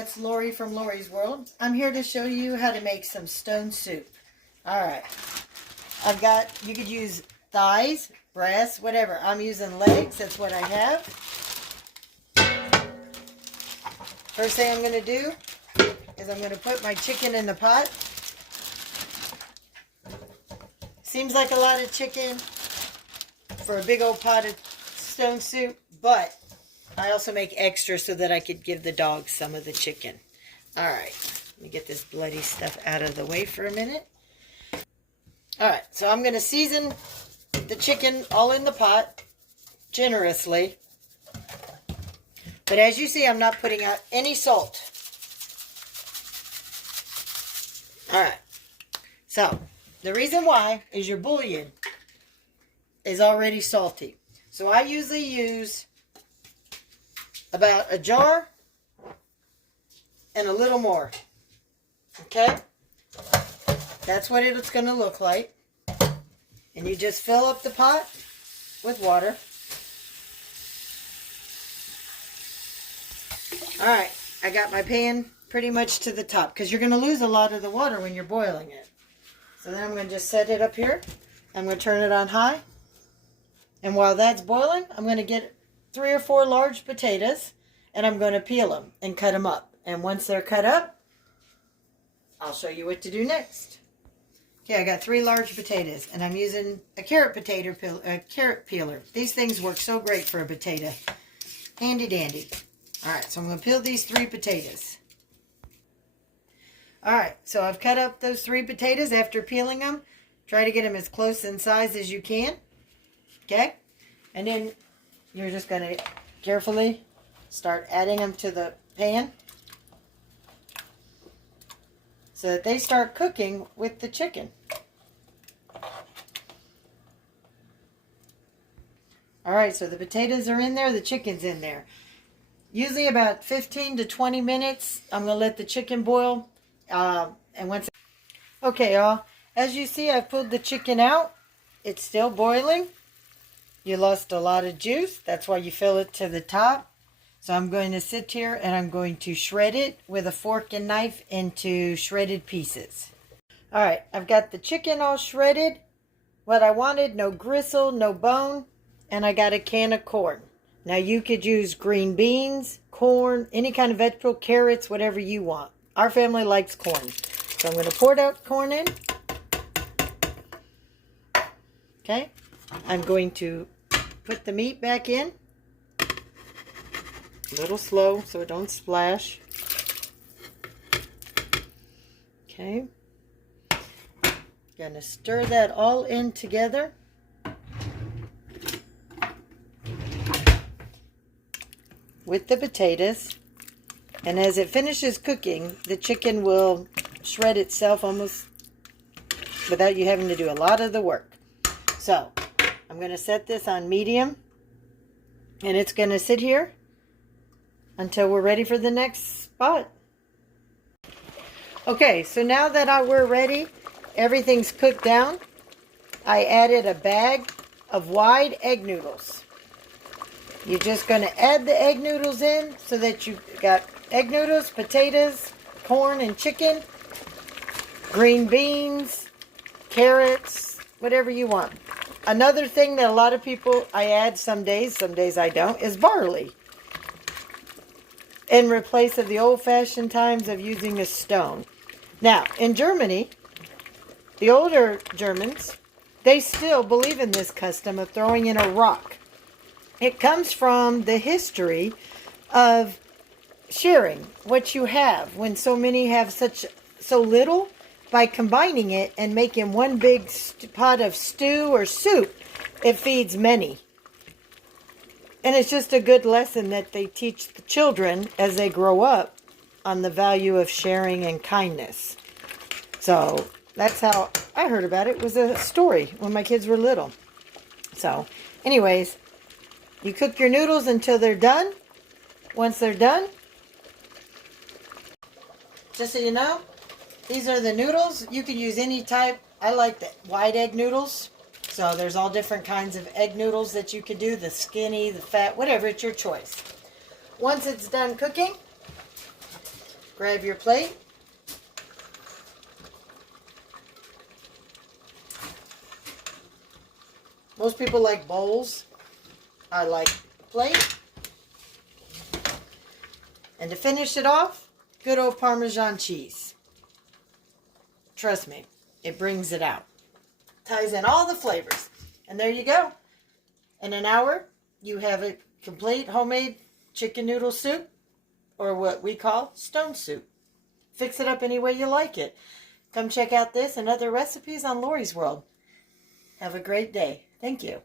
It's Lori from Laurie's World. I'm here to show you how to make some stone soup. Alright, you could use thighs, breasts, whatever. I'm using legs, that's what I have. First thing I'm going to do is I'm going to put my chicken in the pot. Seems like a lot of chicken for a big old pot of stone soup, but I also make extra so that I could give the dogs some of the chicken. Alright, let me get this bloody stuff out of the way for a minute. Alright, so I'm going to season the chicken all in the pot generously. But as you see, I'm not putting out any salt. Alright, so the reason why is your bouillon is already salty. So I usually use about a jar and a little more. Okay? That's what it's going to look like. And you just fill up the pot with water. Alright, I got my pan pretty much to the top because you're going to lose a lot of the water when you're boiling it. So then I'm going to just set it up here. I'm going to turn it on high. And while that's boiling, I'm going to get 3 or 4 large potatoes and I'm going to peel them and cut them up. And once they're cut up, I'll show you what to do next. Okay, I got 3 large potatoes and I'm using a carrot peeler. These things work so great for a potato. Handy dandy. Alright, so I'm going to peel these 3 potatoes. Alright, so I've cut up those 3 potatoes after peeling them. Try to get them as close in size as you can. Okay? And then you're just going to carefully start adding them to the pan so that they start cooking with the chicken. Alright, so the potatoes are in there, the chicken's in there. Usually about 15 to 20 minutes, I'm going to let the chicken boil. Okay, y'all, as you see, I've pulled the chicken out. It's still boiling. You lost a lot of juice. That's why you fill it to the top. So I'm going to sit here and I'm going to shred it with a fork and knife into shredded pieces. Alright, I've got the chicken all shredded. What I wanted, no gristle, no bone. And I got a can of corn. Now you could use green beans, corn, any kind of vegetable, carrots, whatever you want. Our family likes corn. So I'm going to pour that corn in. Okay. I'm going to put the meat back in. A little slow so it don't splash. Okay. Gonna stir that all in together. With the potatoes. And as it finishes cooking, the chicken will shred itself almost without you having to do a lot of the work. So, I'm going to set this on medium. And it's going to sit here until we're ready for the next spot. Okay, so now that we're ready, everything's cooked down. I added a bag of wide egg noodles. You're just going to add the egg noodles in so that you've got egg noodles, potatoes, corn and chicken, green beans, carrots, whatever you want. Another thing that a lot of people, I add some days I don't, is barley. In replace of the old-fashioned times of using a stone. Now, in Germany, the older Germans, they still believe in this custom of throwing in a rock. It comes from the history of sharing what you have when so many have so little. By combining it and making one big pot of stew or soup, it feeds many. And it's just a good lesson that they teach the children as they grow up on the value of sharing and kindness. So that's how I heard about it. It was a story when my kids were little. So anyways, you cook your noodles until they're done. Once they're done, just so you know, these are the noodles. You can use any type. I like the wide egg noodles. So there's all different kinds of egg noodles that you could do. The skinny, the fat, whatever. It's your choice. Once it's done cooking, Grab your plate. Most people like bowls. I like a plate. And to finish it off, good old Parmesan cheese. Trust me, it brings it out. Ties in all the flavors. And there you go. In an hour, you have a complete homemade chicken noodle soup, or what we call stone soup. Fix it up any way you like it. Come check out this and other recipes on Lauries World. Have a great day. Thank you.